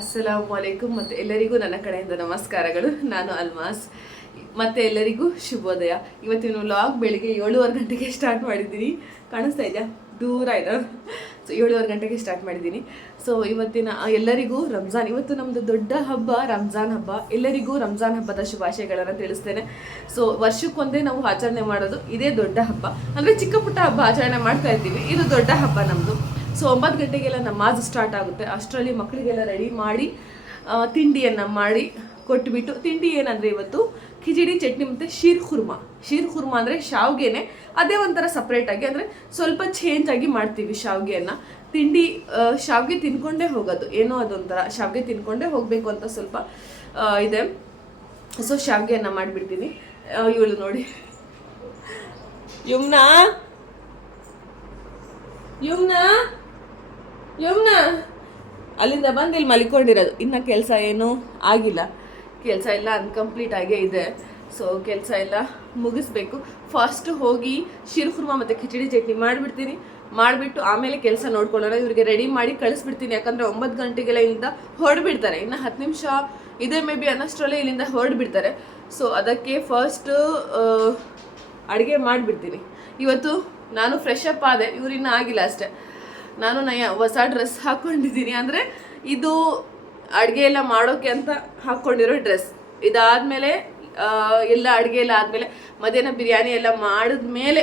ಅಸ್ಸಲಾಂ ವಲೈಕುಮ್ ಮತ್ತು ಎಲ್ಲರಿಗೂ ನನ್ನ ಕಡೆಯಿಂದ ನಮಸ್ಕಾರಗಳು. ನಾನು ಅಲ್ಮಾಸ್. ಮತ್ತೆ ಎಲ್ಲರಿಗೂ ಶುಭೋದಯ. ಇವತ್ತಿನ ವ್ಲಾಗ್ ಬೆಳಿಗ್ಗೆ ಏಳುವರೆ ಗಂಟೆಗೆ ಸ್ಟಾರ್ಟ್ ಮಾಡಿದ್ದೀನಿ. ಕಾಣಿಸ್ತಾ ಇದೆಯಾ? ದೂರ ಇದೆ. ಸೊ ಏಳುವರೆ ಗಂಟೆಗೆ ಸ್ಟಾರ್ಟ್ ಮಾಡಿದ್ದೀನಿ. ಸೊ ಇವತ್ತಿನ ಎಲ್ಲರಿಗೂ ರಂಜಾನ್. ಇವತ್ತು ನಮ್ಮದು ದೊಡ್ಡ ಹಬ್ಬ, ರಂಜಾನ್ ಹಬ್ಬ. ಎಲ್ಲರಿಗೂ ರಂಜಾನ್ ಹಬ್ಬದ ಶುಭಾಶಯಗಳನ್ನು ತಿಳಿಸ್ತೇನೆ. ಸೊ ವರ್ಷಕ್ಕೊಂದೇ ನಾವು ಆಚರಣೆ ಮಾಡೋದು ಇದೇ ದೊಡ್ಡ ಹಬ್ಬ. ಅಂದರೆ ಚಿಕ್ಕ ಪುಟ್ಟ ಹಬ್ಬ ಆಚರಣೆ ಮಾಡ್ತಾ ಇದ್ದೀವಿ. ಇದು ದೊಡ್ಡ ಹಬ್ಬ ನಮ್ಮದು ಸೊ ಒಂಬತ್ತು ಗಂಟೆಗೆಲ್ಲ ನಮಾಜ್ ಸ್ಟಾರ್ಟ್ ಆಗುತ್ತೆ. ಅಷ್ಟರಲ್ಲಿ ಮಕ್ಕಳಿಗೆಲ್ಲ ರೆಡಿ ಮಾಡಿ ತಿಂಡಿಯನ್ನು ಮಾಡಿ ಕೊಟ್ಬಿಟ್ಟು, ತಿಂಡಿ ಏನಂದರೆ ಇವತ್ತು ಖಿಚಡಿ, ಚಟ್ನಿ ಮತ್ತು ಶೀರ್ ಖುರ್ಮಾ. ಶೀರ್ ಖುರ್ಮಾ ಅಂದರೆ ಶಾವ್ಗೆನೆ. ಅದೇ ಒಂಥರ ಸಪ್ರೇಟಾಗಿ ಅಂದರೆ ಸ್ವಲ್ಪ ಚೇಂಜ್ ಆಗಿ ಮಾಡ್ತೀವಿ ಶಾವ್ಗೆಯನ್ನು. ತಿಂಡಿ ಶಾವ್ಗೆ ತಿನ್ಕೊಂಡೇ ಹೋಗೋದು. ಏನೋ ಅದೊಂಥರ ಶಾವ್ಗೆ ತಿನ್ಕೊಂಡೇ ಹೋಗಬೇಕು ಅಂತ ಸ್ವಲ್ಪ ಇದೆ. ಸೊ ಶಾವ್ಗೆಯನ್ನು ಮಾಡಿಬಿಡ್ತೀನಿ. ಇವಳು ನೋಡಿ. ಯಮ್ನಾ? ಯಮ್ನಾ? ಯಮ್ನಾ, ಅಲ್ಲಿಂದ ಬಂದು ಇಲ್ಲಿ ಮಲಿಕೊಂಡಿರೋದು. ಇನ್ನು ಕೆಲಸ ಏನೂ ಆಗಿಲ್ಲ. ಕೆಲಸ ಎಲ್ಲ ಅನ್ಕಂಪ್ಲೀಟ್ ಆಗೇ ಇದೆ. ಸೊ ಕೆಲಸ ಎಲ್ಲ ಮುಗಿಸ್ಬೇಕು. ಫಸ್ಟ್ ಹೋಗಿ ಶಿರ್ಕುರ್ಮಾ ಮತ್ತು ಕಿಚಡಿ ಚಟ್ನಿ ಮಾಡಿಬಿಡ್ತೀನಿ. ಮಾಡಿಬಿಟ್ಟು ಆಮೇಲೆ ಕೆಲಸ ನೋಡ್ಕೊಳ್ಳೋಣ. ಇವರಿಗೆ ರೆಡಿ ಮಾಡಿ ಕಳಿಸ್ಬಿಡ್ತೀನಿ. ಯಾಕಂದರೆ ಒಂಬತ್ತು ಗಂಟೆಗೆಲ್ಲ ಇಲ್ಲಿಂದ ಹೊರಡ್ಬಿಡ್ತಾರೆ. ಇನ್ನು ಹತ್ತು ನಿಮಿಷ ಇದೆ ಮೇ ಬಿ ಅನ್ನೋಷ್ಟರಲ್ಲೇ ಇಲ್ಲಿಂದ ಹೊರಡ್ಬಿಡ್ತಾರೆ. ಸೊ ಅದಕ್ಕೆ ಫಸ್ಟ್ ಅಡುಗೆ ಮಾಡಿಬಿಡ್ತೀನಿ. ಇವತ್ತು ನಾನು ಫ್ರೆಶ್ ಅಪ್ ಆದೆ. ಇವ್ರಿನ್ನ ಆಗಿಲ್ಲ ಅಷ್ಟೇ. ನಾನು ನಯ ಹೊಸ ಡ್ರೆಸ್ ಹಾಕ್ಕೊಂಡಿದ್ದೀನಿ ಅಂದರೆ ಇದು ಅಡುಗೆ ಎಲ್ಲ ಮಾಡೋಕ್ಕೆ ಅಂತ ಹಾಕ್ಕೊಂಡಿರೋ ಡ್ರೆಸ್. ಇದಾದಮೇಲೆ ಎಲ್ಲ ಅಡುಗೆ ಎಲ್ಲ ಆದಮೇಲೆ ಮಧ್ಯಾಹ್ನ ಬಿರಿಯಾನಿ ಎಲ್ಲ ಮಾಡಿದ್ಮೇಲೆ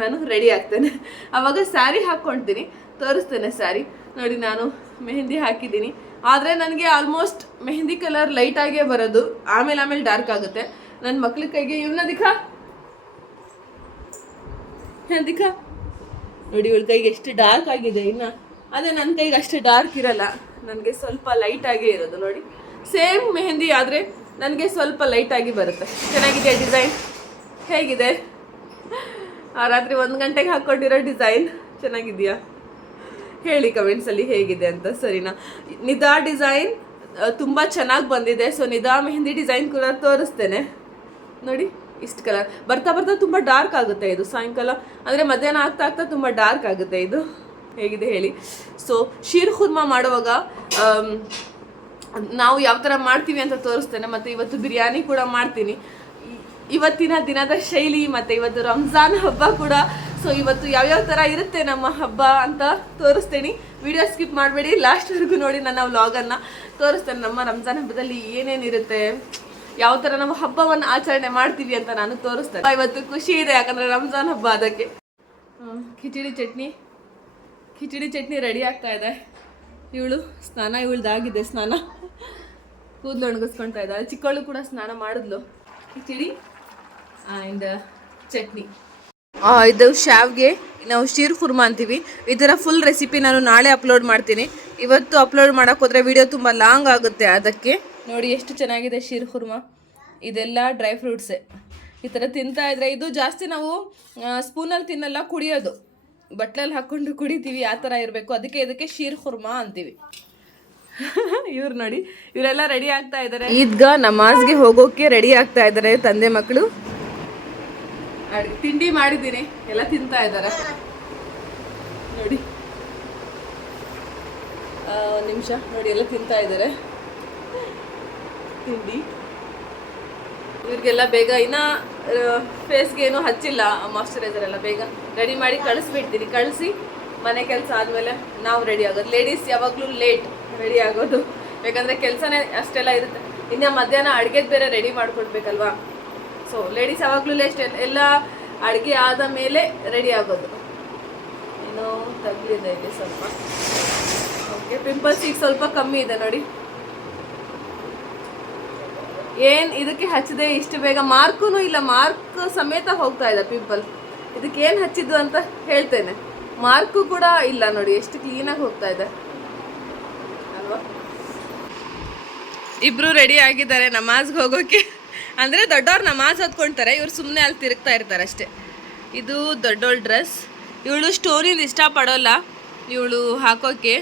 ನಾನು ರೆಡಿ ಆಗ್ತೇನೆ. ಆವಾಗ ಸ್ಯಾರಿ ಹಾಕ್ಕೊಳ್ತೀನಿ ತೋರಿಸ್ತೇನೆ ಸ್ಯಾರಿ ನೋಡಿ, ನಾನು ಮೆಹಂದಿ ಹಾಕಿದ್ದೀನಿ. ಆದರೆ ನನಗೆ ಆಲ್ಮೋಸ್ಟ್ ಮೆಹಂದಿ ಕಲರ್ ಲೈಟಾಗೇ ಬರೋದು. ಆಮೇಲೆ ಆಮೇಲೆ ಡಾರ್ಕ್ ಆಗುತ್ತೆ. ನನ್ನ ಮಕ್ಳ ಕೈಗೆ ಇವನ್ನ ದಿಖಾ? ದಿಖಾ? ನೋಡಿ, ಇವಳ ಕೈಗೆ ಎಷ್ಟು ಡಾರ್ಕ್ ಆಗಿದೆ ಇನ್ನ. ಅದೇ ನನ್ನ ಕೈಗೆ ಅಷ್ಟು ಡಾರ್ಕ್ ಇರಲ್ಲ. ನನಗೆ ಸ್ವಲ್ಪ ಲೈಟ್ ಆಗೇ ಇರೋದು ನೋಡಿ. ಸೇಮ್ ಮೆಹಂದಿ ಆದರೆ ನನಗೆ ಸ್ವಲ್ಪ ಲೈಟ್ ಆಗಿ ಬರುತ್ತೆ. ಚೆನ್ನಾಗಿದೆ ಡಿಸೈನ್ ಹೇಗಿದೆ? ಆ, ರಾತ್ರಿ ಒಂದು ಗಂಟೆಗೆ ಹಾಕ್ಕೊಂಡಿರೋ ಡಿಸೈನ್ ಚೆನ್ನಾಗಿದೆಯಾ? ಹೇಳಿ ಕಮೆಂಟ್ಸಲ್ಲಿ ಹೇಗಿದೆ ಅಂತ, ಸರಿನಾ? ನಿದಾ ಡಿಸೈನ್ ತುಂಬ ಚೆನ್ನಾಗಿ ಬಂದಿದೆ. ಸೊ ನಿದಾ ಮೆಹಂದಿ ಡಿಸೈನ್ ಕೂಡ ತೋರಿಸ್ತೇನೆ. ನೋಡಿ. ಇಷ್ಟು ಕಲರ್. ಬರ್ತಾ ಬರ್ತಾ ತುಂಬ ಡಾರ್ಕ್ ಆಗುತ್ತೆ ಇದು ಸಾಯಂಕಾಲ. ಅಂದರೆ ಮಧ್ಯಾಹ್ನ ಆಗ್ತಾ ಆಗ್ತಾ ತುಂಬ ಡಾರ್ಕ್ ಆಗುತ್ತೆ ಇದು. ಹೇಗಿದೆ ಹೇಳಿ. ಸೊ ಶೀರ್ ಖುರ್ಮಾ ಮಾಡುವಾಗ ನಾವು ಯಾವ ಥರ ಮಾಡ್ತೀವಿ ಅಂತ ತೋರಿಸ್ತೇನೆ. ಮತ್ತು ಇವತ್ತು ಬಿರಿಯಾನಿ ಕೂಡ ಮಾಡ್ತೀನಿ. ಇವತ್ತಿನ ದಿನದ ಶೈಲಿ ಮತ್ತು ಇವತ್ತು ರಂಜಾನ್ ಹಬ್ಬ ಕೂಡ. ಸೊ ಇವತ್ತು ಯಾವ್ಯಾವ ಥರ ಇರುತ್ತೆ ನಮ್ಮ ಹಬ್ಬ ಅಂತ ತೋರಿಸ್ತೀನಿ. ವಿಡಿಯೋ ಸ್ಕಿಪ್ ಮಾಡಬೇಡಿ. ಲಾಸ್ಟ್ವರೆಗೂ ನೋಡಿ ನನ್ನ ವ್ಲಾಗನ್ನು ತೋರಿಸ್ತೇನೆ ನಮ್ಮ ರಂಜಾನ್ ಹಬ್ಬದಲ್ಲಿ ಏನೇನಿರುತ್ತೆ. ಯಾವ ತರ ನಮ್ಮ ಹಬ್ಬವನ್ನು ಆಚರಣೆ ಮಾಡ್ತೀವಿ ಅಂತ ನಾನು ತೋರಿಸ್ತೇನೆ. ಇವತ್ತು ಖುಷಿ ಇದೆ, ಯಾಕಂದ್ರೆ ರಂಜಾನ್ ಹಬ್ಬ ಅದಕ್ಕೆ. ಖಿಚಡಿ ಚಟ್ನಿ. ಖಿಚಡಿ ಚಟ್ನಿ ರೆಡಿ ಆಗ್ತಾ ಇದೆ. ಇವಳು ಸ್ನಾನ ಇವಳ್ದಾಗಿದೆ ಸ್ನಾನ. ಕೂದಲು ಒಣಗಿಸ್ಕೊಳ್ತಾ ಇದ್ದಾಳೆ. ಚಿಕ್ಕವಳು ಕೂಡ ಸ್ನಾನ ಮಾಡಿದ್ಲು. ಖಿಚಡಿ ಆ್ಯಂಡ್ ಚಟ್ನಿ. ಇದು ಶಾವ್ಗೆ ನಾವು ಶೀರ್ ಕುರ್ಮಾ ಅಂತೀವಿ. ಇದರ ಫುಲ್ ರೆಸಿಪಿ ನಾನು ನಾಳೆ ಅಪ್ಲೋಡ್ ಮಾಡ್ತೀನಿ. ಇವತ್ತು ಅಪ್ಲೋಡ್ ಮಾಡೋಕ್ಕೋದ್ರೆ ವಿಡಿಯೋ ತುಂಬ ಲಾಂಗ್ ಆಗುತ್ತೆ ಅದಕ್ಕೆ. ನೋಡಿ ಎಷ್ಟು ಚೆನ್ನಾಗಿದೆ ಶೀರ್ ಕುರ್ಮಾ. ಇದೆಲ್ಲ ಡ್ರೈ ಫ್ರೂಟ್ಸೇ. ಈ ಥರ ತಿಂತಾ ಇದ್ರೆ ಇದು ಜಾಸ್ತಿ ನಾವು ಸ್ಪೂನಲ್ಲಿ ತಿನ್ನಲ್ಲ, ಕುಡಿಯೋದು. ಬಟ್ಲಲ್ಲಿ ಹಾಕ್ಕೊಂಡು ಕುಡಿತೀವಿ, ಆ ಥರ ಇರಬೇಕು. ಅದಕ್ಕೆ ಇದಕ್ಕೆ ಶೀರ್ ಕುರ್ಮಾ ಅಂತೀವಿ. ಇವ್ರು ನೋಡಿ, ಇವರೆಲ್ಲ ರೆಡಿ ಆಗ್ತಾ ಇದ್ದಾರೆ ಈದ್ಗ ನಮಾಜ್ಗೆ ಹೋಗೋಕೆ ರೆಡಿ ಆಗ್ತಾ ಇದ್ದಾರೆ ತಂದೆ ಮಕ್ಕಳು ತಿಂಡಿ ಮಾಡಿದ್ದೀನಿ, ಎಲ್ಲ ತಿಂತಾ ಇದ್ದಾರೆ ನೋಡಿ. ಒಂದು ನಿಮಿಷ, ನೋಡಿ, ಎಲ್ಲ ತಿಂತಾ ಇದ್ದಾರೆ ತಿಂಡಿ? ಇವ್ರಿಗೆಲ್ಲ ಬೇಗ ಇನ್ನ ಫೇಸ್ಗೆ ಏನು ಹಚ್ಚಿಲ್ಲ ಮಾಯ್ಶ್ಚರೈಸರ್ ಎಲ್ಲ. ಬೇಗ ರೆಡಿ ಮಾಡಿ ಕಳಿಸ್ಬಿಡ್ತೀನಿ. ಕಳಿಸಿ ಮನೆ ಕೆಲಸ ಆದಮೇಲೆ ನಾವು ರೆಡಿ ಆಗೋದು. ಲೇಡೀಸ್ ಯಾವಾಗಲೂ ಲೇಟ್ ರೆಡಿ ಆಗೋದು. ಯಾಕಂದರೆ ಕೆಲಸನೇ ಅಷ್ಟೆಲ್ಲ ಇರುತ್ತೆ. ಇನ್ನು ಮಧ್ಯಾಹ್ನ ಅಡುಗೆದು ಬೇರೆ ರೆಡಿ ಮಾಡ್ಕೊಡ್ಬೇಕಲ್ವಾ? ಸೊ ಲೇಡೀಸ್ ಯಾವಾಗಲೂ ಲೇಸ್ಟ್ ಎಲ್ಲ ಅಡುಗೆ ಆದ ಮೇಲೆ ರೆಡಿ ಆಗೋದು. ಏನೋ ತಗ್ಲಿದೆ ಇಲ್ಲಿ ಸ್ವಲ್ಪ. ಓಕೆ ಪಿಂಪಲ್ಸ್ ಈಗ ಸ್ವಲ್ಪ ಕಮ್ಮಿ ಇದೆ ನೋಡಿ. ಏನ್ ಇದಕ್ಕೆ ಹಚ್ಚದೆ, ಇಷ್ಟು ಬೇಗ ಮಾರ್ಕೂ ಇಲ್ಲ, ಮಾರ್ಕ್ ಸಮೇತ ಹೋಗ್ತಾ ಇದೆ ಪಿಂಪಲ್. ಇದಕ್ಕೆ ಏನು ಹಚ್ಚಿದ್ದು ಅಂತ ಹೇಳ್ತೇನೆ. ಮಾರ್ಕು ಕೂಡ ಇಲ್ಲ ನೋಡಿ, ಎಷ್ಟು ಕ್ಲೀನಾಗಿ ಹೋಗ್ತಾ ಇದೆ. ಅಲ್ವಾ? ಇಬ್ರು ರೆಡಿ ಆಗಿದ್ದಾರೆ ನಮಾಜ್ಗೆ ಹೋಗೋಕೆ. ಅಂದರೆ ದೊಡ್ಡವ್ರು ನಮಾಜ್ ಹೊತ್ಕೊಳ್ತಾರೆ ಇವ್ರು ಸುಮ್ಮನೆ ಅಲ್ಲಿ ತಿರುಗ್ತಾ ಇರ್ತಾರೆ ಅಷ್ಟೇ. ಇದು ದೊಡ್ಡೋಳ್ ಡ್ರೆಸ್ ಇವಳು ಸ್ಟೋರಿನ ಇಷ್ಟಪಡೋಲ್ಲ, ಇವಳು ಹಾಕೋಕೆ.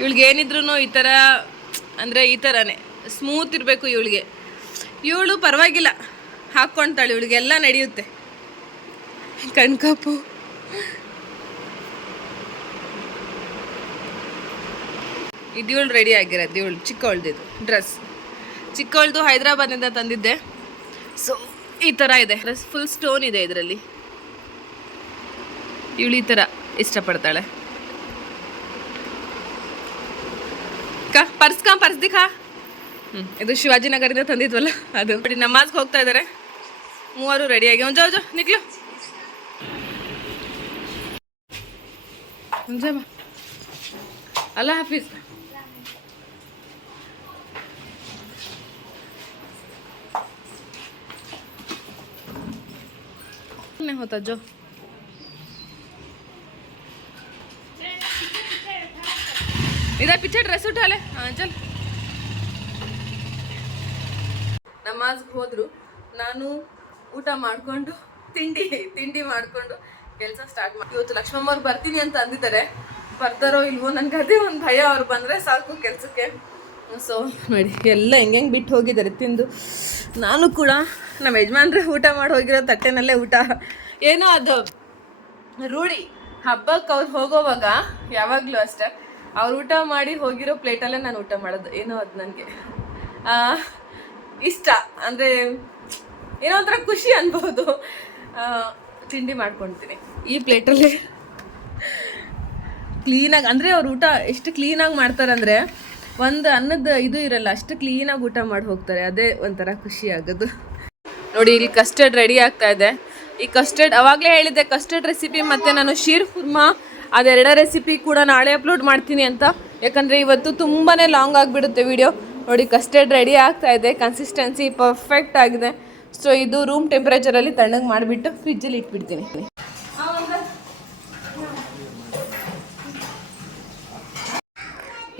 ಇವಳಿಗೇನಿದ್ರು ಈ ಥರ, ಅಂದರೆ ಈ ಥರನೇ. ಸ್ಮೂತ್ ಇರಬೇಕು ಇವಳಿಗೆ. ಇವಳು ಪರವಾಗಿಲ್ಲ. ಹಾಕ್ಕೊಳ್ತಾಳೆ ಇವಳಿಗೆಲ್ಲ ನಡೆಯುತ್ತೆ. ಕಣ್ಕಪ್ಪು. ಇದೀವಳು ರೆಡಿ ಆಗಿರೋದು. ಇವಳು ಚಿಕ್ಕವಳ್ದಿದು ಡ್ರೆಸ್ ಚಿಕ್ಕವಳ್ದು ಹೈದ್ರಾಬಾದಿಂದ ತಂದಿದ್ದೆ. ಸೊ ಈ ಥರ ಇದೆ. ಡ್ರೆಸ್ ಫುಲ್ ಸ್ಟೋನ್ ಇದೆ ಇದರಲ್ಲಿ. ಇವಳು ಈ ಥರ ಇಷ್ಟಪಡ್ತಾಳೆ. ಪರ್ಸ್ ಕಾ ಪರ್ಸ್ ಹ್ಮ್ ಇದು ಶಿವಾಜಿನಗರದಿಂದ ತಂದಿದ್ವಲ್ಲ ಅದು ನೋಡಿ ನಮಾಜ್ಗೆ ಹೋಗ್ತಾ ಇದ್ದಾರೆ ಮೂವರು ರೆಡಿಯಾಗಿ ಒಂದು ಜಾವ್ ಜಾವ್ ನಿಕ್ಲು ಮುಂಜಾ ಬಾ ಅಲ್ಲ ಹಾಫೀಸ್ नहीं होता जो इधर पीछे ड्रेस उठा ले हाँ चल ನಮಾಜ್ಗೆ ಹೋದ್ರು, ನಾನು ಊಟ ಮಾಡಿಕೊಂಡು, ತಿಂಡಿ ತಿಂಡಿ ಮಾಡಿಕೊಂಡು ಕೆಲಸ ಸ್ಟಾರ್ಟ್ ಮಾಡಿ ಇವತ್ತು ಲಕ್ಷ್ಮಮ್ಮ ಅವ್ರು ಬರ್ತೀನಿ ಅಂತ ಅಂದಿದ್ದಾರೆ. ಬರ್ತಾರೋ ಇಲ್ವೋ ನನಗೆ ಅದೇ ಒಂದು ಭಯ, ಅವ್ರು ಬಂದರೆ ಸಾಕು ಕೆಲಸಕ್ಕೆ. ಸೊ ನೋಡಿ, ಎಲ್ಲ ಹೆಂಗೆ ಹೆಂಗೆ ಬಿಟ್ಟು ಹೋಗಿದ್ದಾರೆ, ತಿಂದು. ನಾನು ಕೂಡ ನಮ್ಮ ಯಜಮಾನ್ರೆ ಊಟ ಮಾಡಿ ಹೋಗಿರೋ ತಟ್ಟೆನಲ್ಲೇ ಊಟ. ಏನೋ ಅದು ರೂಢಿ. ಹಬ್ಬಕ್ಕೆ ಅವ್ರು ಹೋಗೋವಾಗ ಯಾವಾಗಲೂ ಅಷ್ಟೇ. ಅವ್ರು ಊಟ ಮಾಡಿ ಹೋಗಿರೋ ಪ್ಲೇಟಲ್ಲೇ ನಾನು ಊಟ ಮಾಡೋದು. ಏನೋ ಅದು ನನಗೆ. ಇಷ್ಟ. ಅಂದರೆ ಏನೋ ಒಂಥರ ಖುಷಿ ಅನ್ಬೋದು. ತಿಂಡಿ ಮಾಡ್ಕೊಳ್ತೀನಿ ಈ ಪ್ಲೇಟಲ್ಲಿ ಕ್ಲೀನಾಗಿ ಅಂದರೆ ಅವ್ರು ಊಟ ಎಷ್ಟು ಕ್ಲೀನಾಗಿ ಮಾಡ್ತಾರಂದರೆ ಒಂದು ಅನ್ನದ ಇದು ಇರಲ್ಲ ಅಷ್ಟು ಕ್ಲೀನಾಗಿ ಊಟ ಮಾಡಿ ಹೋಗ್ತಾರೆ. ಅದೇ ಒಂಥರ ಖುಷಿ ಆಗೋದು. ನೋಡಿ ಇಲ್ಲಿ ಕಸ್ಟರ್ಡ್ ರೆಡಿ ಆಗ್ತಾ ಇದೆ. ಈ ಕಸ್ಟರ್ಡ್ ಅವಾಗಲೇ ಹೇಳಿದ್ದೆ ಕಸ್ಟರ್ಡ್ ರೆಸಿಪಿ ಮತ್ತು ನಾನು ಶೀರ್ ಕುರ್ಮಾ ಅದೆರಡ ರೆಸಿಪಿ ಕೂಡ ನಾಳೆ ಅಪ್ಲೋಡ್ ಮಾಡ್ತೀನಿ ಅಂತ. ಯಾಕಂದರೆ ಇವತ್ತು ತುಂಬಾ ಲಾಂಗ್ ಆಗಿಬಿಡುತ್ತೆ ವಿಡಿಯೋ ನೋಡಿ ಕಸ್ಟರ್ಡ್ ರೆಡಿ ಆಗ್ತಾ ಇದೆ. ಕನ್ಸಿಸ್ಟೆನ್ಸಿ ಪರ್ಫೆಕ್ಟ್ ಆಗಿದೆ. ಸೊ ಇದು ರೂಮ್ ಟೆಂಪ್ರೇಚರಲ್ಲಿ ತಣ್ಣಗೆ ಮಾಡಿಬಿಟ್ಟು ಫ್ರಿಜ್ಜಲ್ಲಿ ಇಟ್ಬಿಡ್ತೀನಿ.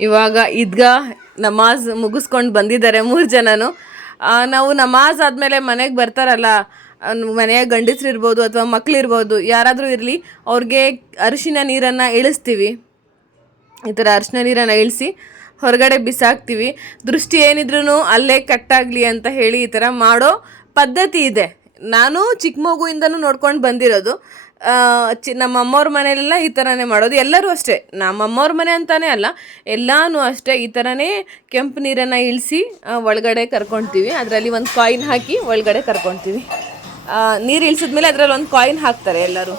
ಇವಾಗ ಈದ್ಗಾ ನಮಾಜ್ ಮುಗಿಸ್ಕೊಂಡು ಬಂದಿದ್ದಾರೆ ಮೂರು ಜನನು. ನಾವು ನಮಾಜ್ ಆದಮೇಲೆ ಮನೆಗೆ ಬರ್ತಾರಲ್ಲ, ಮನೆಯ ಗಂಡಸ್ರು ಇರ್ಬೋದು ಅಥವಾ ಮಕ್ಳಿರ್ಬೋದು, ಯಾರಾದರೂ ಇರಲಿ, ಅವ್ರಿಗೆ ಅರಿಶಿನ ನೀರನ್ನು ಇಳಿಸ್ತೀವಿ. ಈ ಥರ ಅರಿಶಿನ ನೀರನ್ನು ಇಳಿಸಿ ಹೊರಗಡೆ ಬಿಸಾಕ್ತೀವಿ. ದೃಷ್ಟಿ ಏನಿದ್ರೂ ಅಲ್ಲೇ ಕಟ್ಟಾಗಲಿ ಅಂತ ಹೇಳಿ ಈ ಥರ ಮಾಡೋ ಪದ್ಧತಿ ಇದೆ. ನಾನು ಚಿಕ್ಕ ಮಗುವಿಂದನೂ ನೋಡ್ಕೊಂಡು ಬಂದಿರೋದು. ಚಿ, ನಮ್ಮ ಅಮ್ಮವ್ರ ಮನೆಯಲ್ಲೆಲ್ಲ ಈ ಥರನೇ ಮಾಡೋದು. ಎಲ್ಲರೂ ಅಷ್ಟೇ. ನಮ್ಮ ಅಮ್ಮವ್ರ ಮನೆ ಅಂತಾನೆ ಅಲ್ಲ, ಎಲ್ಲಾನು ಅಷ್ಟೇ. ಈ ಥರನೇ ಕೆಂಪು ನೀರನ್ನು ಇಳಿಸಿ ಒಳಗಡೆ ಕರ್ಕೊತೀವಿ. ಅದರಲ್ಲಿ ಒಂದು ಕಾಯಿನ್ ಹಾಕಿ ಒಳಗಡೆ ಕರ್ಕೊತೀವಿ. ನೀರು ಇಳಿಸಿದ್ಮೇಲೆ ಅದರಲ್ಲಿ ಒಂದು ಕಾಯಿನ್ ಹಾಕ್ತಾರೆ ಎಲ್ಲರೂ.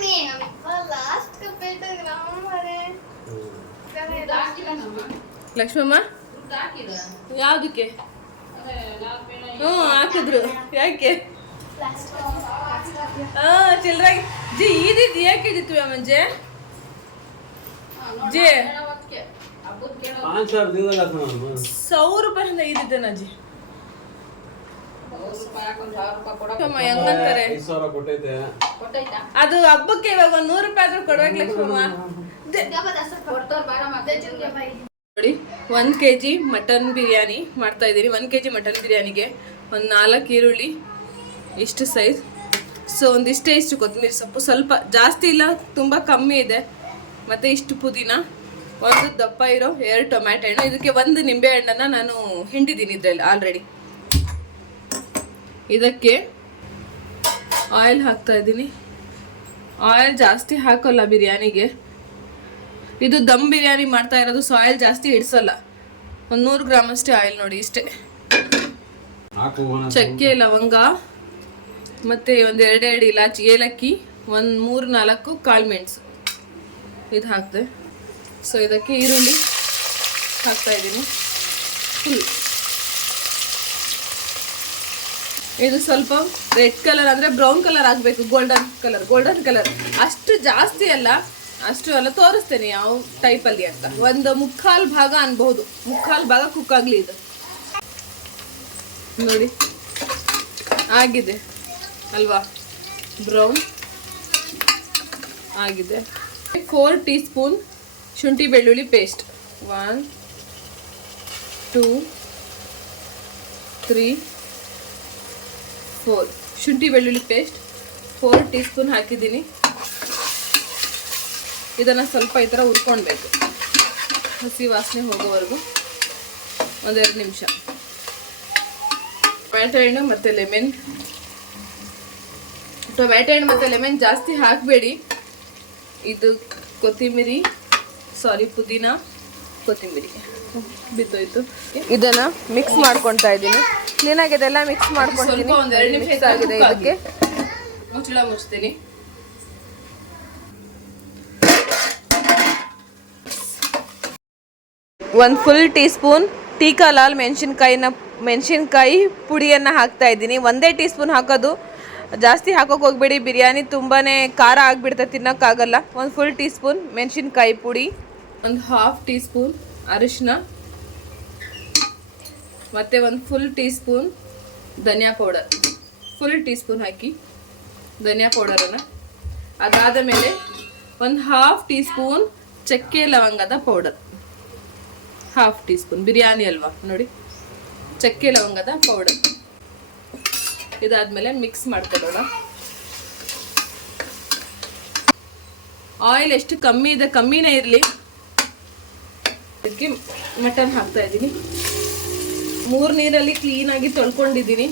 mi? Láska Peter Gramare. Lakshmamma ಯಾವುದಕ್ಕೆ ಹ್ಞೂ ಹಾಕಿದ್ರು. ಯಾಕೆ? ಹಾಂ ಚಿಲ್ರಾಗಿ. ಜಿ ಇದಿದ್ದು ಯಾಕೆ ಇದ್ದಿತ್ತು ಮಂಜೆ ಜಿ. ಸಾವಿರ ರೂಪಾಯಿಂದ ಇದ್ದಿದ್ದೇನ ಜಿ? ಹೆಂಗಂತಾರೆ? ಅದು ಹಬ್ಬಕ್ಕೆ ಇವಾಗ ಒಂದ್ ನೂರು ರೂಪಾಯಿ ಆದ್ರೂ ಕೊಡ್ಬೇಕು ಲಕ್ಷ್ಮಮ್ಮ. ನೋಡಿ, ಒಂದು ಕೆ ಜಿ ಮಟನ್ ಬಿರಿಯಾನಿ ಮಾಡ್ತಾ ಇದ್ದೀನಿ ಒಂದು ಕೆ ಜಿ ಮಟನ್ ಬಿರಿಯಾನಿಗೆ ಒಂದು ನಾಲ್ಕು ಈರುಳ್ಳಿ, ಇಷ್ಟು ಸೈಜ್ ಸೊ ಒಂದಿಷ್ಟೇ ಇಷ್ಟು ಕೊತ್ತಂಬರಿ ಸೊಪ್ಪು. ಸ್ವಲ್ಪ ಜಾಸ್ತಿ ಇಲ್ಲ, ತುಂಬ ಕಮ್ಮಿ ಇದೆ. ಮತ್ತು ಇಷ್ಟು ಪುದೀನ, ಒಂದು ದಪ್ಪ ಇರೋ ಎರಡು ಟೊಮ್ಯಾಟೊ ಹಣ್ಣು. ಇದಕ್ಕೆ ಒಂದು ನಿಂಬೆ ಹಣ್ಣನ್ನು ನಾನು ಹಿಂಡಿದ್ದೀನಿ ಇದರಲ್ಲಿ ಆಲ್ರೆಡಿ ಇದಕ್ಕೆ ಆಯಿಲ್ ಹಾಕ್ತಾ ಇದ್ದೀನಿ. ಆಯಿಲ್ ಜಾಸ್ತಿ ಹಾಕೋಲ್ಲ ಬಿರಿಯಾನಿಗೆ. ಇದು ದಮ್ ಬಿರಿಯಾನಿ ಮಾಡ್ತಾ ಇರೋದು ಆಯಿಲ್ ಜಾಸ್ತಿ ಇಡಿಸಲ್ಲ ಒಂದು ನೂರು ಗ್ರಾಮ್ ಅಷ್ಟೇ ಆಯಿಲ್ ನೋಡಿ ಇಷ್ಟೇ. ಚಕ್ಕೆ ಲವಂಗ ಮತ್ತು ಒಂದು ಎರಡೆರಡು ಇಲಾಚಿ ಏಲಕ್ಕಿ ಒಂದು ಮೂರು ನಾಲ್ಕು ಕಾಳು ಮೆಣಸು. ಇದು ಹಾಕಿದೆ. ಸೊ ಇದಕ್ಕೆ ಈರುಳ್ಳಿ ಹಾಕ್ತಾ ಇದ್ದೀನಿ. ಫುಲ್ ಇದು ಸ್ವಲ್ಪ ರೆಡ್ ಕಲರ್ ಅಂದರೆ ಬ್ರೌನ್ ಕಲರ್ ಆಗಬೇಕು ಗೋಲ್ಡನ್ ಕಲರ್ ಗೋಲ್ಡನ್ ಕಲರ್ ಅಷ್ಟು ಜಾಸ್ತಿ ಅಲ್ಲ ಅಷ್ಟು ಅಲ್ಲ ತೋರಿಸ್ತೇನೆ ಯಾವ ಟೈಪಲ್ಲಿ ಅಂತ. ಒಂದು ಮುಕ್ಕಾಲು ಭಾಗ ಅನ್ಬಹುದು. ಮುಕ್ಕಾಲು ಭಾಗ ಕುಕ್ ಆಗಲಿ ಇದು. ನೋಡಿ. ಆಗಿದೆ. ಅಲ್ವಾ? ಬ್ರೌನ್ ಆಗಿದೆ. ಫೋರ್ ಟೀ ಸ್ಪೂನ್ ಶುಂಠಿ ಬೆಳ್ಳುಳ್ಳಿ paste one two three four ಶುಂಠಿ ಬೆಳ್ಳುಳ್ಳಿ ಪೇಸ್ಟ್ ಫೋರ್ ಟೀ ಸ್ಪೂನ್ ಹಾಕಿದ್ದೀನಿ. ಇದನ್ನು ಸ್ವಲ್ಪ ಈ ಥರ ಹುರ್ಕೊಳ್ಬೇಕು. ಹಸಿ ವಾಸನೆ ಹೋಗೋವರೆಗೂ ಒಂದೆರಡು ನಿಮಿಷ. ಟೊಮ್ಯಾಟೊ ಹಣ್ಣು ಮತ್ತು ಲೆಮನ್. ಟೊಮ್ಯಾಟೊ ಹಣ್ಣು ಮತ್ತು ಲೆಮನ್ ಜಾಸ್ತಿ ಹಾಕಬೇಡಿ. ಇದು ಕೊತ್ತಿಮಿರಿ ಸಾರಿ ಪುದೀನ ಕೊತ್ತಿಮಿರಿ. ಬಿದ್ದೋಯ್ತು. ಇದನ್ನ ಮಿಕ್ಸ್ ಮಾಡ್ಕೊತಾ ಇದ್ದೀನಿ. ಕ್ಲೀನಾಗಿ ಇದೆಲ್ಲ ಮಿಕ್ಸ್ ಮಾಡ್ಕೊಂಡು ಸ್ವಲ್ಪ ಒಂದೆರಡು ನಿಮಿಷ ಆಗಿದೆ ಇದಕ್ಕೆ. ಮುಚ್ಚಳ ಮುಚ್ತೀನಿ. ಒಂದು ಫುಲ್ ಟೀ ಸ್ಪೂನ್ ಟೀಕಾ ಲಾಲ್ ಮೆಣಸಿನ್ಕಾಯಿನ, ಮೆಣಸಿನ್ಕಾಯಿ ಪುಡಿಯನ್ನು ಹಾಕ್ತಾ ಇದ್ದೀನಿ. ಒಂದೇ ಟೀ ಸ್ಪೂನ್ ಹಾಕೋದು. ಜಾಸ್ತಿ ಹಾಕೋಕೆ ಹೋಗ್ಬೇಡಿ. ಬಿರಿಯಾನಿ ತುಂಬಾ ಖಾರ ಆಗಿಬಿಡ್ತದೆ ತಿನ್ನೋಕ್ಕಾಗಲ್ಲ. ಒಂದು ಫುಲ್ ಟೀ ಸ್ಪೂನ್ ಮೆಣಸಿನ್ಕಾಯಿ ಪುಡಿ. ಒಂದು ಹಾಫ್ ಟೀ ಸ್ಪೂನ್ ಅರಿಶಿನ. ಮತ್ತು ಒಂದು ಫುಲ್ ಟೀ ಸ್ಪೂನ್ ಧನಿಯಾ ಪೌಡರ್. ಫುಲ್ ಟೀ ಸ್ಪೂನ್ ಹಾಕಿ ಧನಿಯಾ ಪೌಡರನ್ನು. ಅದಾದ ಮೇಲೆ ಒಂದು ಹಾಫ್ ಟೀ ಸ್ಪೂನ್ ಚಕ್ಕೆ ಲವಂಗದ powder. Half teaspoon biryani ಅಲ್ವಾ? ನೋಡಿ. ಚಕ್ಕೆ ಲವಂಗದ ಪೌಡರ್ ಇದಾದ್ಮೇಲೆ ಮಿಕ್ಸ್ ಮಾಡ್ಕೊಳ್ಳೋಣ. ಆಯಿಲ್ ಎಷ್ಟು ಕಮ್ಮಿ ಇದೆ? ಕಮ್ಮಿನೇ ಇರಲಿ. ಇದಕ್ಕೆ ಮಟನ್ ಹಾಕ್ತಾ ಇದ್ದೀನಿ. ಮೂರು ನೀರಲ್ಲಿ ಕ್ಲೀನಾಗಿ ತೊಳ್ಕೊಂಡಿದ್ದೀನಿ.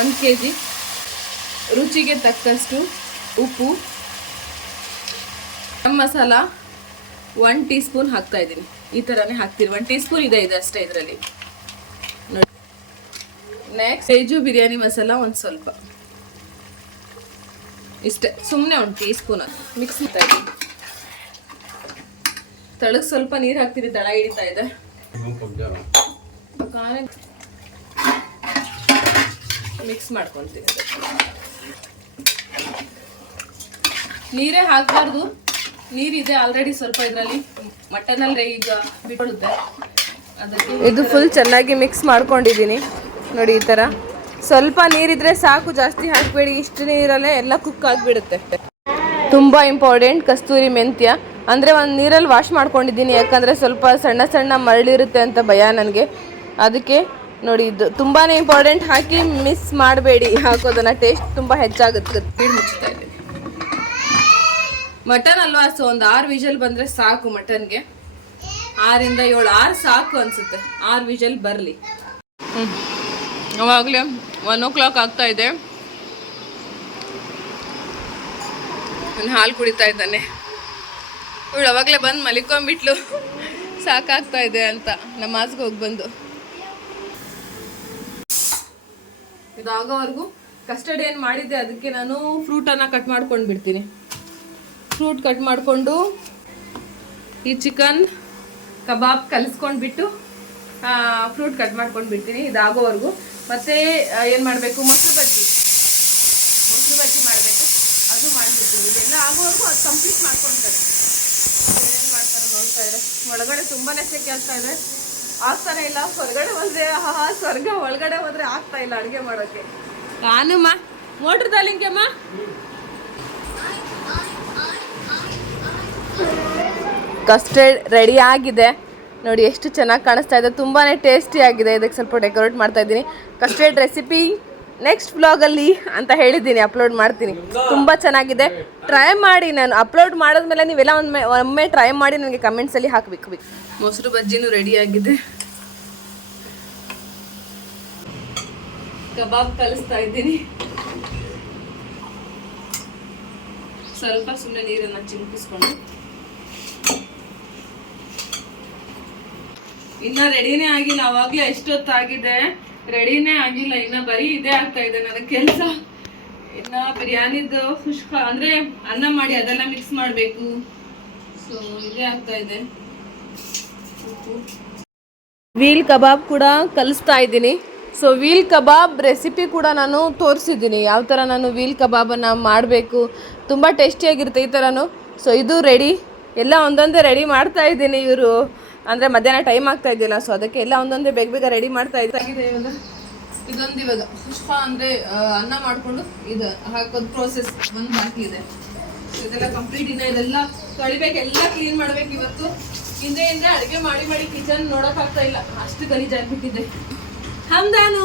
ಒಂದು ಕೆ ಜಿ ರುಚಿಗೆ ತಕ್ಕಷ್ಟು ಉಪ್ಪು. ಮಸಾಲ ಒನ್ ಟೀ ಸ್ಪೂನ್ ಹಾಕ್ತಾ ಇದ್ದೀನಿ. ಈ ಥರನೇ ಹಾಕ್ತೀರಿ ಒನ್ ಟೀ ಸ್ಪೂನ್ ಇದೆ ಇದೆ ಅಷ್ಟೇ ಇದರಲ್ಲಿ. ನೆಕ್ಸ್ಟ್ ಸೇಜು ಬಿರಿಯಾನಿ ಮಸಾಲ ಒಂದು ಸ್ವಲ್ಪ. ಇಷ್ಟೇ. ಸುಮ್ಮನೆ ಒಂದು ಟೀ ಸ್ಪೂನ್ ಅದು ಮಿಕ್ಸ್ ಮಾಡ್ತಾ ಇದ್ದೀನಿ. ತಳಗ್ ಸ್ವಲ್ಪ ನೀರು ಹಾಕ್ತೀರಿ ತಳ ಹಿಡಿತಾ ಇದೆ. ಮಿಕ್ಸ್ ಮಾಡ್ಕೊತೀನಿ. ನೀರೇ ಹಾಕಬಾರ್ದು. ನೀರಿದೆ ಆಲ್ರೆಡಿ ಸ್ವಲ್ಪ ಇದರಲ್ಲಿ. ಮಟನಲ್ಲಿ ಈಗ ಬಿಟ್ಕೊಳ್ಳುತ್ತೆ ಅದಕ್ಕೆ ಇದು ಫುಲ್ ಚೆನ್ನಾಗಿ ಮಿಕ್ಸ್ ಮಾಡ್ಕೊಂಡಿದ್ದೀನಿ. ನೋಡಿ ಈ ಥರ ಸ್ವಲ್ಪ ನೀರಿದ್ರೆ ಸಾಕು, ಜಾಸ್ತಿ ಹಾಕಬೇಡಿ. ಇಷ್ಟು ನೀರಲ್ಲೇ ಎಲ್ಲ ಕುಕ್ ಆಗಿಬಿಡುತ್ತೆ. ತುಂಬ ಇಂಪಾರ್ಟೆಂಟ್ ಕಸ್ತೂರಿ ಮೆಂತ್ಯ. ಅಂದರೆ ಒಂದು ನೀರಲ್ಲಿ ವಾಶ್ ಮಾಡ್ಕೊಂಡಿದ್ದೀನಿ. ಯಾಕಂದರೆ ಸ್ವಲ್ಪ ಸಣ್ಣ ಸಣ್ಣ ಮರಳಿರುತ್ತೆ ಅಂತ ಭಯ ನನಗೆ. ಅದಕ್ಕೆ ನೋಡಿ ಇದು ತುಂಬಾ ಇಂಪಾರ್ಟೆಂಟ್ ಹಾಕಿ ಮಿಸ್ ಮಾಡಬೇಡಿ. ಹಾಕೋದನ್ನ ಟೇಸ್ಟ್ ತುಂಬ ಹೆಚ್ಚಾಗುತ್ತೆ. ಮುಚ್ಚುತ್ತೆ. ಮಟನ್ ಅಲ್ವಾ? ಸೊ ಒಂದು ಆರು ವಿಜಲ್ ಬಂದರೆ ಸಾಕು ಮಟನ್ಗೆ. ಆರಿಂದ ಏಳು, ಆರು ಸಾಕು ಅನ್ಸುತ್ತೆ. ಆರು ವಿಜಲ್ ಬರಲಿ. ಹ್ಞೂ ಅವಾಗಲೇ ಒನ್ ಓ ಕ್ಲಾಕ್ ಆಗ್ತಾ ಇದೆ. ನಾನು ಹಾಲು ಕುಡಿತಾ ಇದ್ದಾನೆ. ಇವಳು ಅವಾಗಲೇ ಬಂದು ಮಲಿಕೊಂಬಿಟ್ಲು ಸಾಕಾಗ್ತಾ ಇದೆ ಅಂತ. ನಮಾಜ್ಗೆ ಹೋಗಿ ಬಂದು. ಇದಾಗೋವರೆಗೂ ಕಸ್ಟರ್ಡ್ ಏನು ಮಾಡಿದ್ದೆ, ಅದಕ್ಕೆ ನಾನು ಫ್ರೂಟನ್ನು ಕಟ್ ಮಾಡ್ಕೊಂಡು ಬಿಡ್ತೀನಿ ಫ್ರೂಟ್ ಕಟ್ ಮಾಡಿಕೊಂಡು ಈ ಚಿಕನ್ ಕಬಾಬ್ ಕಲಿಸ್ಕೊಂಡ್ಬಿಟ್ಟು ಫ್ರೂಟ್ ಕಟ್ ಮಾಡ್ಕೊಂಡು ಬಿಡ್ತೀನಿ ಇದಾಗೋವರೆಗೂ. ಮತ್ತೆ ಏನು ಮಾಡಬೇಕು? ಮೊಸರು ಬಜ್ಜಿ. ಮೊಸರು ಬಜ್ಜಿ ಮಾಡಬೇಕು. ಅದು ಮಾಡಿಬಿಡ್ತೀನಿ. ಇದೆಲ್ಲ ಆಗೋವರೆಗೂ ಅದು ಕಂಪ್ಲೀಟ್ ಮಾಡ್ಕೊಳ್ತಾರೆ ಏನು ಮಾಡ್ತಾರೆ ನೋಡ್ತಾ ಇದ್ದಾರೆ ಒಳಗಡೆ ತುಂಬಾ ಸೆಕೆ ಆಗ್ತಾ ಇದೆ. ಆಗ್ತಾನೆ ಇಲ್ಲ. ಹೊರಗಡೆ ಹೋದ್ರೆ ಆ ಸ್ವರ್ಗ. ಒಳಗಡೆ ಹೋದ್ರೆ ಆಗ್ತಾ ಇಲ್ಲ ಅಡುಗೆ ಮಾಡೋಕ್ಕೆ. ಕಾನಮ್ಮ ಮೋಟ್ರ್ ಕಸ್ಟರ್ಡ್ ರೆಡಿ ಆಗಿದೆ. ನೋಡಿ ಎಷ್ಟು ಚೆನ್ನಾಗಿ ಕಾಣಿಸ್ತಾ ಇದೆ. ತುಂಬಾ ಟೇಸ್ಟಿ ಆಗಿದೆ. ಇದಕ್ಕೆ ಸ್ವಲ್ಪ ಡೆಕೋರೇಟ್ ಮಾಡ್ತಾ ಇದ್ದೀನಿ. ಕಸ್ಟರ್ಡ್ ರೆಸಿಪಿ ನೆಕ್ಸ್ಟ್ ಬ್ಲಾಗಲ್ಲಿ ಅಂತ ಹೇಳಿದ್ದೀನಿ. ಅಪ್ಲೋಡ್ ಮಾಡ್ತೀನಿ. ತುಂಬ ಚೆನ್ನಾಗಿದೆ. ಟ್ರೈ ಮಾಡಿ ನಾನು. ಅಪ್ಲೋಡ್ ಮಾಡಿದ್ಮೇಲೆ ನೀವೆಲ್ಲ ಒಮ್ಮೆ ಒಮ್ಮೆ ಟ್ರೈ ಮಾಡಿ ನನಗೆ ಕಮೆಂಟ್ಸಲ್ಲಿ ಹಾಕಬೇಕು. ಮೊಸರು ಬಜ್ಜಿನೂ ರೆಡಿ ಆಗಿದೆ. ಕಬಾಬ್ ಕಲಿಸ್ತಾ ಇದ್ದೀನಿ. ಸ್ವಲ್ಪ ಸುಮ್ಮನೆ ನೀರನ್ನು ಚಿಮುಕಿಸ್ಕೊಂಡು. ಇನ್ನ ರೆಡಿನೇ ಆಗಿಲ್ಲ, ಅವಾಗ್ಲೇ ಎಷ್ಟೊತ್ತಾಗಿದೆ? ರೆಡಿನೇ ಆಗಿಲ್ಲ, ಇನ್ನ ಬರೀ ಇದೇ ಆಗ್ತಾ ಇದೆ ನನಗೆ ಕೆಲಸ. ಇನ್ನ ಬಿರಿಯಾನಿದು ಖುಷ್ಕ ಅಂದ್ರೆ ಅನ್ನ ಮಾಡಿ ಅದೆಲ್ಲ ಮಿಕ್ಸ್ ಮಾಡಬೇಕು. ಸೊ ಇದೇ ಆಗ್ತಾ ಇದೆ. ವೀಲ್ ಕಬಾಬ್ ಕೂಡ ಕಲಿಸ್ತಾ ಇದ್ದೀನಿ. ಸೊ ವೀಲ್ ಕಬಾಬ್ ರೆಸಿಪಿ ಕೂಡ ನಾನು ತೋರಿಸಿದ್ದೀನಿ. ಯಾವ ಥರ ನಾನು ವೀಲ್ ಕಬಾಬನ್ನು ಮಾಡಬೇಕು? ತುಂಬ ಟೇಸ್ಟಿಯಾಗಿರುತ್ತೆ ಈ ಥರನೂ ಸೊ ಇದು ರೆಡಿ ಎಲ್ಲ ಒಂದೊಂದೇ ರೆಡಿ ಮಾಡ್ತಾ ಇದ್ದೀನಿ ಇವರು. ಅಂದರೆ ಮಧ್ಯಾಹ್ನ ಟೈಮ್ ಆಗ್ತಾ ಇದೆಯಲ್ಲ ಸೊ ಅದಕ್ಕೆ ಎಲ್ಲ ಒಂದೊಂದೇ ಬೇಗ ಬೇಗ ರೆಡಿ ಮಾಡ್ತಾ ಇದ್ದಾರೆ ಇವಾಗ. ಇದೊಂದು ಇವಾಗ. ಪುಷ್ಪ ಅಂದರೆ ಅನ್ನ ಮಾಡಿಕೊಂಡು ಇದು ಹಾಕೋದು ಪ್ರೋಸೆಸ್ ಒಂದು ಬಾಕಿ ಇದೆ. ಇದೆಲ್ಲ ಕಂಪ್ಲೀಟ್ ಇನ್ನ ಇದೆಲ್ಲ ತೊಳಿಬೇಕು ಎಲ್ಲ ಕ್ಲೀನ್ ಮಾಡ್ಬೇಕು ಇವತ್ತು. ಹಿಂದೆಯಿಂದ ಹಿಂದೆ ಅಡುಗೆ ಮಾಡಿ ಮಾಡಿ ಕಿಚನ್ ನೋಡಕ್ ಆಗ್ತಾ ಇಲ್ಲ. ಅಷ್ಟು ಗಲೀಜಾಗ್ಬಿಟ್ಟಿದೆ ಹಮ್ದಾನು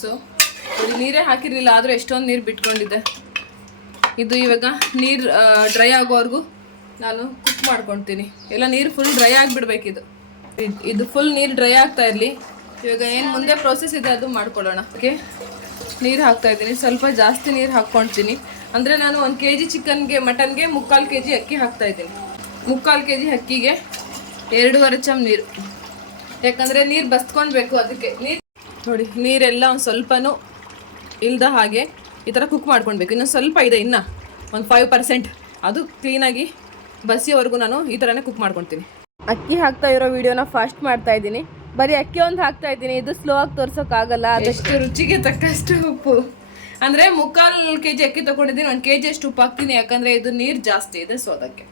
ಸೊ ಇದು ನೀರೇ ಹಾಕಿರ್ಲಿಲ್ಲ ಆದ್ರೂ ಎಷ್ಟೊಂದು ನೀರು ಬಿಟ್ಕೊಂಡಿದ್ದೆ ಇದು ಇವಾಗ ನೀರು ಡ್ರೈ ಆಗೋವರೆಗೂ ನಾನು ಕುಕ್ ಮಾಡ್ಕೊಳ್ತೀನಿ ಎಲ್ಲ ನೀರು ಫುಲ್ ಡ್ರೈ ಆಗಿಬಿಡ್ಬೇಕಿದು ಇದು. ಇದು ಫುಲ್ ನೀರು ಡ್ರೈ ಆಗ್ತಾ ಇರಲಿ. ಇವಾಗ ಏನು ಮುಂದೆ ಪ್ರೋಸೆಸ್ ಇದೆ ಅದು ಮಾಡ್ಕೊಳ್ಳೋಣ. ಓಕೆ ನೀರು ಹಾಕ್ತಾ ಇದ್ದೀನಿ. ಸ್ವಲ್ಪ ಜಾಸ್ತಿ ನೀರು ಹಾಕ್ಕೊಳ್ತೀನಿ ಅಂದರೆ ನಾನು ಒಂದು ಕೆ ಜಿ ಚಿಕನ್ಗೆ, ಮಟನ್ಗೆ ಮುಕ್ಕಾಲು ಕೆ ಜಿ ಅಕ್ಕಿ ಹಾಕ್ತಾ ಇದ್ದೀನಿ. ಮುಕ್ಕಾಲು ಕೆ ಜಿ ಅಕ್ಕಿಗೆ ಎರಡೂವರೆ ಚಮ್ ನೀರು. ಯಾಕಂದರೆ ನೀರು ಬಸ್ಕೊಳ್ಬೇಕು ಅದಕ್ಕೆ. ನೀರು ನೋಡಿ, ನೀರೆಲ್ಲ ಒಂದು ಸ್ವಲ್ಪನೂ ಇಲ್ದ ಹಾಗೆ ಈ ಥರ ಕುಕ್ ಮಾಡ್ಕೊಳ್ಬೇಕು ಇನ್ನೊಂದು ಸ್ವಲ್ಪ ಇದೆ ಇನ್ನು. ಒಂದು ಫೈವ್ ಪರ್ಸೆಂಟ್ ಅದು ಕ್ಲೀನಾಗಿ ಬಸಿಯವರೆಗೂ ನಾನು ಈ ಥರನೇ ಕುಕ್ ಮಾಡ್ಕೊಳ್ತೀನಿ. ಅಕ್ಕಿ ಹಾಕ್ತಾ ಇರೋ ವಿಡಿಯೋನ ಫಾಸ್ಟ್ ಮಾಡ್ತಾ ಇದ್ದೀನಿ. ಬರೀ ಅಕ್ಕಿ ಒಂದು ಹಾಕ್ತಾ ಇದ್ದೀನಿ. ಇದು ಸ್ಲೋ ಆಗಿ ತೋರ್ಸೋಕ್ಕಾಗಲ್ಲ ಅದಷ್ಟು ರುಚಿಗೆ ತಕ್ಕಷ್ಟು ಉಪ್ಪು. ಅಂದರೆ ಮುಕ್ಕಾಲು ಕೆ ಜಿ ಅಕ್ಕಿ ತೊಗೊಂಡಿದ್ದೀನಿ. ಒಂದು ಕೆ ಜಿ ಅಷ್ಟು ಉಪ್ಪು ಹಾಕ್ತೀನಿ. ಯಾಕಂದರೆ ಇದು ನೀರು ಜಾಸ್ತಿ ಇದೆ ಸೊ ಅದಕ್ಕೆ.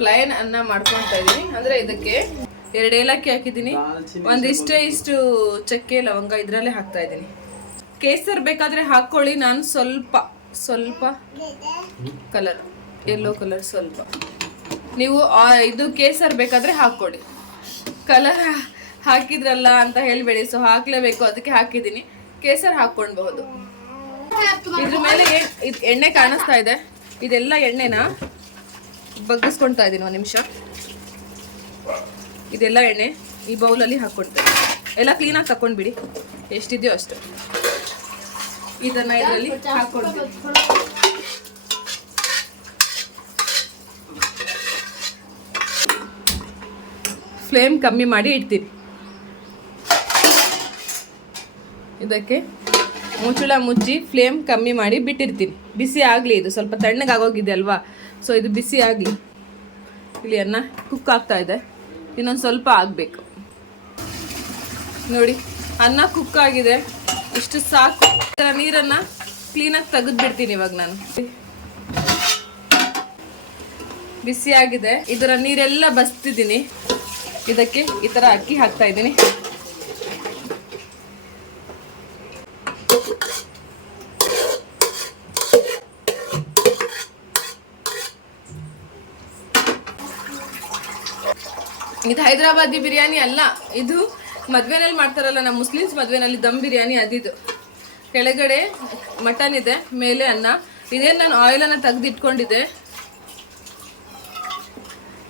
ಪ್ಲೈನ್ ಅನ್ನ ಮಾಡ್ಕೊತಾ ಇದ್ದೀನಿ. ಅಂದರೆ ಇದಕ್ಕೆ ಎರಡು ಏಲಕ್ಕಿ ಹಾಕಿದ್ದೀನಿ. ಒಂದಿಷ್ಟೇ ಇಷ್ಟು ಚಕ್ಕೆ ಲವಂಗ ಇದರಲ್ಲೇ ಹಾಕ್ತಾ ಇದ್ದೀನಿ. ಕೇಸರ್ ಬೇಕಾದರೆ ಹಾಕ್ಕೊಳ್ಳಿ ನಾನು ಸ್ವಲ್ಪ ಸ್ವಲ್ಪ ಕಲರ್ ಯೆಲ್ಲೋ ಕಲರ್ ಸ್ವಲ್ಪ. ನೀವು ಇದು ಕೇಸರ್ ಬೇಕಾದ್ರೆ ಹಾಕ್ಕೊಡಿ. ಕಲರ್ ಹಾಕಿದ್ರಲ್ಲ ಅಂತ ಹೇಳ್ಬೇಡಿ ಸೊ ಹಾಕ್ಲೇಬೇಕು ಅದಕ್ಕೆ ಹಾಕಿದ್ದೀನಿ. ಕೇಸರ್ ಹಾಕ್ಕೊಳ್ಬಹುದು. ಇದ್ರ ಮೇಲೆ ಎಣ್- ಎಣ್ಣೆ ಕಾಣಿಸ್ತಾ ಇದೆ. ಇದೆಲ್ಲ ಎಣ್ಣೆನ? ಬಗ್ಗಿಸ್ಕೊಳ್ತಾ ಇದ್ದೀನಿ ಒಂದು ನಿಮಿಷ. ಇದೆಲ್ಲ ಎಣ್ಣೆ ಈ ಬೌಲಲ್ಲಿ ಹಾಕೊಂಡ್ತೇನೆ ಎಲ್ಲ ಕ್ಲೀನಾಗಿ ತಕೊಂಡ್ಬಿಡಿ ಎಷ್ಟಿದೆಯೋ ಅಷ್ಟು. ಇದನ್ನ ಇದರಲ್ಲಿ ಫ್ಲೇಮ್ ಕಮ್ಮಿ ಮಾಡಿ ಇಡ್ತೀವಿ ಇದಕ್ಕೆ ಮುಚ್ಚುಳ ಮುಚ್ಚಿ ಫ್ಲೇಮ್ ಕಮ್ಮಿ ಮಾಡಿ ಬಿಟ್ಟಿರ್ತೀನಿ. ಬಿಸಿ ಆಗಲಿ ಇದು ಸ್ವಲ್ಪ ತಣ್ಣಗಾಗೋಗಿದೆ ಅಲ್ವಾ? ಸೊ ಇದು ಬಿಸಿ ಆಗಲಿ ಇಲ್ಲಿ ಅನ್ನ ಕುಕ್ ಆಗ್ತಾ ಇದೆ. ಇನ್ನೊಂದು ಸ್ವಲ್ಪ ಆಗಬೇಕು. ನೋಡಿ ಅನ್ನ ಕುಕ್ ಆಗಿದೆ. ಇಷ್ಟು ಸಾಕು. ನೀರನ್ನ ನೀರನ್ನು ಕ್ಲೀನಾಗಿ ತೆಗೆದ್ಬಿಡ್ತೀನಿ ಇವಾಗ ನಾನು. ಬಿಸಿ ಆಗಿದೆ. ಇದರ ನೀರೆಲ್ಲ ಬಸ್ತಿದ್ದೀನಿ. ಇದಕ್ಕೆ ಈ ಥರ ಅಕ್ಕಿ ಹಾಕ್ತಾ ಇದ್ದೀನಿ. ಇದು ಹೈದರಾಬಾದಿ ಬಿರಿಯಾನಿ ಅಲ್ಲ. ಇದು ಮದ್ವೆನಲ್ಲಿ ಮಾಡ್ತಾರಲ್ಲ ನಮ್ಮ ಮುಸ್ಲಿಮ್ಸ್ ಮದ್ವೆನಲ್ಲಿ ದಮ್ ಬಿರಿಯಾನಿ ಅದಿದು ಕೆಳಗಡೆ ಮಟನ್ ಇದೆ ಮೇಲೆ ಅನ್ನ. ಇದೇನು ನಾನು ಆಯಿಲನ್ನು ತೆಗೆದಿಟ್ಕೊಂಡಿದ್ದೆ.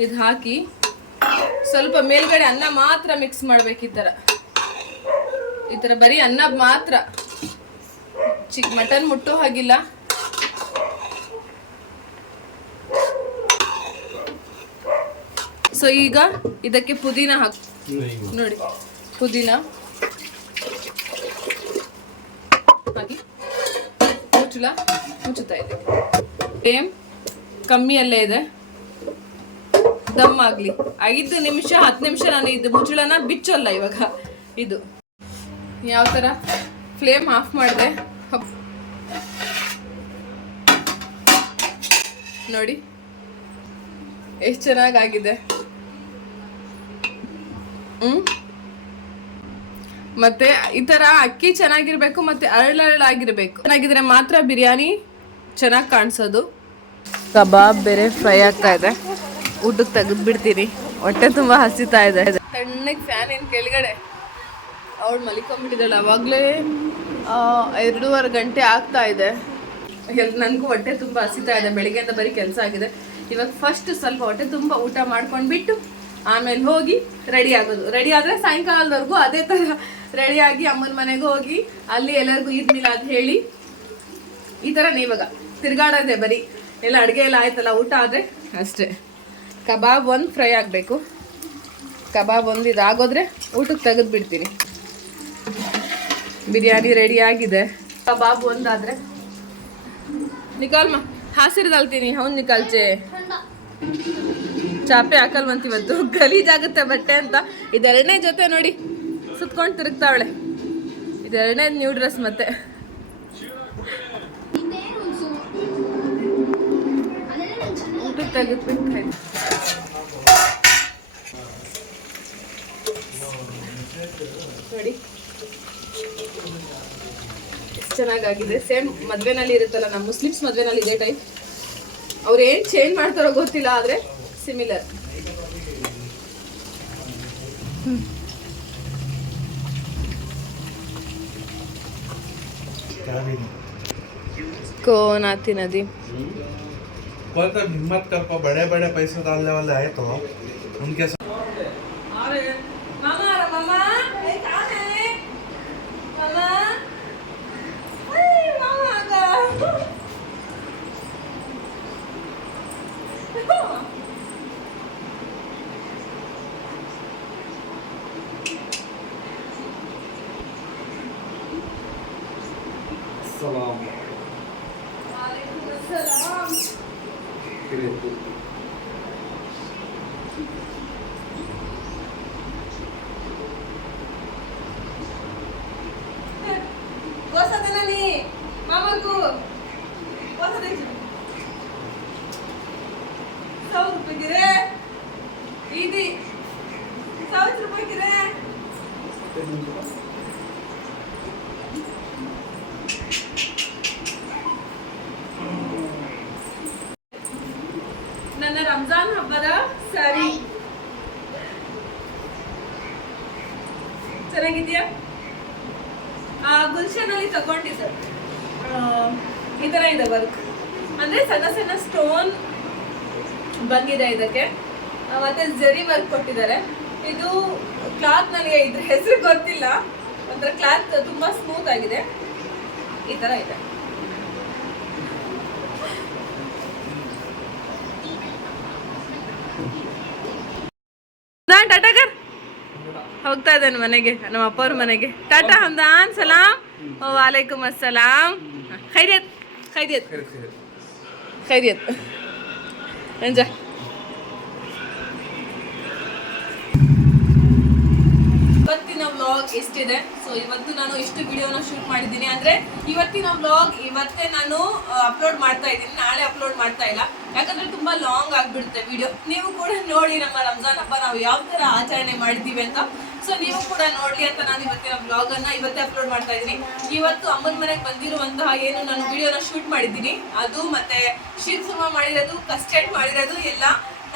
ಇದು ಹಾಕಿ ಸ್ವಲ್ಪ ಮೇಲ್ಗಡೆ ಅನ್ನ ಮಾತ್ರ ಮಿಕ್ಸ್ ಮಾಡ್ಬೇಕು ಈ ಥರ ಈ ಥರ ಬರೀ ಅನ್ನ ಮಾತ್ರ. ಚಿಕ್ ಮಟನ್ ಮುಟ್ಟೋ ಹಾಗಿಲ್ಲ. ಸೊ ಈಗ ಇದಕ್ಕೆ ಪುದೀನ ಹಾಕಿ ನೋಡಿ. ಪುದೀನ. ಹಾಗೆ. ಮುಚ್ಚಲ? ಮುಚ್ಚುತ್ತಾ ಇದೆ. ಫ್ಲೇಮ್ ಕಮ್ಮಿಯಲ್ಲೇ ಇದೆ. ದಮ್ ಆಗಲಿ. ಐದು ನಿಮಿಷ, ಹತ್ತು ನಿಮಿಷ ನಾನು ಇದು ಮುಚ್ಚಳನ ಬಿಚ್ಚಲ್ಲ ಇವಾಗ. ಇದು. ಯಾವ ಥರ ಫ್ಲೇಮ್ ಆಫ್ ಮಾಡಿದೆ. ನೋಡಿ. ಎಷ್ಟು ಚೆನ್ನಾಗಾಗಿದೆ ಹ್ಮ್? ಮತ್ತೆ ಈ ತರ ಅಕ್ಕಿ ಚೆನ್ನಾಗಿರ್ಬೇಕು ಮತ್ತೆ ಅರಳರಳಾಗಿರ್ಬೇಕು. ಚೆನ್ನಾಗಿದ್ರೆ ಮಾತ್ರ ಬಿರಿಯಾನಿ ಚೆನ್ನಾಗಿ ಕಾಣಿಸೋದು. ಕಬಾಬ್ ಬೇರೆ ಫ್ರೈ ಆಗ್ತಾ ಇದೆ. ಊಟಕ್ಕೆ ತೆಗೆದು ಬಿಡ್ತೀನಿ ಹೊಟ್ಟೆ ತುಂಬಾ ಹಸಿತಾ ಇದೆ. ತಣ್ಣಗೆ ಫ್ಯಾನ್ ಏನು ಕೆಳಗಡೆ? ಅವಳು ಮಲಿಕೊಂಡ್ಬಿಟ್ಟಿದ್ದಾಳೆ ಅವಾಗಲೇ ಎರಡೂವರೆ ಗಂಟೆ ಆಗ್ತಾ ಇದೆ. ನನಗೂ ಹೊಟ್ಟೆ ತುಂಬ ಹಸಿತಾ ಇದೆ. ಬೆಳಿಗ್ಗೆಯಿಂದ ಬರೀ ಕೆಲಸ ಆಗಿದೆ. ಇವಾಗ ಫಸ್ಟ್ ಸ್ವಲ್ಪ ಹೊಟ್ಟೆ ತುಂಬ ಊಟ ಮಾಡ್ಕೊಂಡ್ಬಿಟ್ಟು ಆಮೇಲೆ ಹೋಗಿ ರೆಡಿ ಆಗೋದು. ರೆಡಿ ಆದರೆ ಸಾಯಂಕಾಲದವರೆಗೂ ಅದೇ ಥರ ರೆಡಿಯಾಗಿ ಅಮ್ಮನ ಮನೆಗೆ ಹೋಗಿ ಅಲ್ಲಿ ಎಲ್ಲರಿಗೂ ಈದ್ ಮಿಲಾದ್ ಹೇಳಿ ಈ ಥರ ಇವಾಗ ತಿರ್ಗಾಡೋದೆ ಬರೀ. ಎಲ್ಲ ಅಡುಗೆ ಎಲ್ಲ ಆಯ್ತಲ್ಲ, ಊಟ ಆದರೆ ಅಷ್ಟೇ. ಕಬಾಬ್ ಒಂದು ಫ್ರೈ ಆಗಬೇಕು. ಕಬಾಬ್ ಒಂದು ಇದಾಗೋದ್ರೆ ಊಟಕ್ಕೆ ತೆಗೆದು ಬಿಡ್ತೀನಿ. ಬಿರಿಯಾನಿ ರೆಡಿ ಆಗಿದೆ. ಕಬಾಬ್ ಒಂದಾದರೆ ನಿಕಾಲ್ಮ ಹಾಸಿರು ಕಲ್ತೀನಿ ಅವ್ನು ನಿಕಾಲ್ಚೆ ಚಾಪೆ ಹಾಕಲ್ವಂತಿವತ್ತು ಗಲೀಜಾಗುತ್ತೆ ಬಟ್ಟೆ ಅಂತ. ಇದೆರಡನೇ ಜೊತೆ ನೋಡಿ. ಸುತ್ಕೊಂಡು ತಿರುಗ್ತಾವಳೆ. ಇದೆರಡನೇ ನ್ಯೂ ಡ್ರೆಸ್ ಮತ್ತೆ. ನೋಡಿ. ಚೆನ್ನಾಗಾಗಿದೆ. ಸೇಮ್ ಮದ್ವೆನಲ್ಲಿ ಇರುತ್ತಲ್ಲ ನಮ್ಮ ಮುಸ್ಲಿಮ್ಸ್ ಮದ್ವೆನಲ್ಲಿ ಇದೆ ಟೈಪ್ ಅವ್ರು ಏನು ಚೇಂಜ್ ಮಾಡ್ತಾರೋ ಗೊತ್ತಿಲ್ಲ, ಆದರೆ सिमिलर कौन आती नदी पर तो हिम्मत कर बड़े बड़े पैसे डालने वाले आए तो। उनके साथ আসসালাম ಚೆನ್ನಾಗಿದ್ಯಾ? ಆ ಗುಲ್ಶನ್ ಅಲ್ಲಿ ಸರ್ ಈ ತರ ಇದೆ ವರ್ಕ್ ಅಂದ್ರೆ ಸಣ್ಣ ಸಣ್ಣ ಸ್ಟೋನ್ ಬಂದಿದೆ ಇದಕ್ಕೆ. ಮತ್ತೆ ಜರಿ ವರ್ಕ್ ಕೊಟ್ಟಿದ್ದಾರೆ. ಇದು ಕ್ಲಾತ್ ನನಗೆ ಇದ್ರ ಹೆಸರು ಗೊತ್ತಿಲ್ಲ. ಒಂಥರ ಕ್ಲಾತ್ ತುಂಬಾ ಸ್ಮೂತ್ ಆಗಿದೆ. ಈ ತರ ಇದೆ. ಹೋಗ್ತಾ ಇದ್ದಾನೆ ಮನೆಗೆ ನಮ್ಮ ಅಪ್ಪ ಅವ್ರ ಮನೆಗೆ. ಟಾಟಾ ಹಮ್ದಾನ್ ಸಲಾಂ? ಓ ವಾಲೇಕುಮ್ ಅಸ್ಸಲಾಂ. ಖೈರಿಯತ್ ಖೈರಿಯತ್. ಖೈರಿಯತ್. ಎಂಜಾಯ್ ಇವತ್ತಿನ ವ್ಲಾಗ್ ಎಷ್ಟಿದೆ? ಸೊ ಇವತ್ತು ನಾನು ಇಷ್ಟು ವಿಡಿಯೋನ ಶೂಟ್ ಮಾಡಿದ್ದೀನಿ. ಅಂದ್ರೆ ಇವತ್ತಿನ ವ್ಲಾಗ್ ಇವತ್ತೇ ನಾನು ಅಪ್ಲೋಡ್ ಮಾಡ್ತಾ ಇದ್ದೀನಿ. ನಾಳೆ ಅಪ್ಲೋಡ್ ಮಾಡ್ತಾ ಇಲ್ಲ. ಯಾಕಂದ್ರೆ ತುಂಬಾ ಲಾಂಗ್ ಆಗ್ಬಿಡುತ್ತೆ ವಿಡಿಯೋ ನೀವು ಕೂಡ ನೋಡಿ ನಮ್ಮ ರಂಜಾನ್ ಹಬ್ಬ ನಾವು ಯಾವ ತರ ಆಚರಣೆ ಮಾಡಿದ್ದೀವಿ ಅಂತ. ಸೊ ನೀವು ಕೂಡ ನೋಡ್ಲಿ ಅಂತ ನಾನು ಇವತ್ತಿನ ಬ್ಲಾಗನ್ನು ಇವತ್ತೇ ಅಪ್ಲೋಡ್ ಮಾಡ್ತಾ ಇದ್ದೀನಿ. ಇವತ್ತು ಅಮ್ಮನ ಮನೆಗೆ ಬಂದಿರುವಂತಹ ಏನು ನಾನು ವಿಡಿಯೋನ ಶೂಟ್ ಮಾಡಿದ್ದೀನಿ. ಅದು ಮತ್ತೆ ಶೀರ್ ಸುರ್ಮ ಮಾಡಿರೋದು ಕಸ್ಟರ್ಡ್ ಮಾಡಿರೋದು ಎಲ್ಲ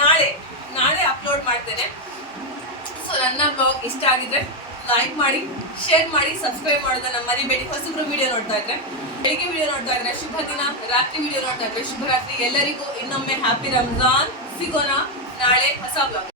ನಾಳೆ ನಾಳೆ ಅಪ್ಲೋಡ್ ಮಾಡ್ತೇನೆ. ಸೊ ನನ್ನ ಬ್ಲಾಗ್ ಇಷ್ಟ ಆಗಿದ್ರೆ ಲೈಕ್ ಮಾಡಿ ಶೇರ್ ಮಾಡಿ ಸಬ್ಸ್ಕ್ರೈಬ್ ಮಾಡೋದನ್ನ ಮರಿಬೇಡಿ. ಹೊಸಬ್ರು ವಿಡಿಯೋ ನೋಡ್ತಾ ಇದ್ರೆ, ಬೆಳಿಗ್ಗೆ ವಿಡಿಯೋ ನೋಡ್ತಾ ಇದ್ರೆ ಶುಭ ದಿನ, ರಾತ್ರಿ ವಿಡಿಯೋ ನೋಡ್ತಾ ಇದ್ರೆ ಶುಭ ರಾತ್ರಿ. ಎಲ್ಲರಿಗೂ ಇನ್ನೊಮ್ಮೆ ಹ್ಯಾಪಿ ರಂಜಾನ್ ಸಿಗೋಣ ನಾಳೆ ಹೊಸ ಬ್ಲಾಗ್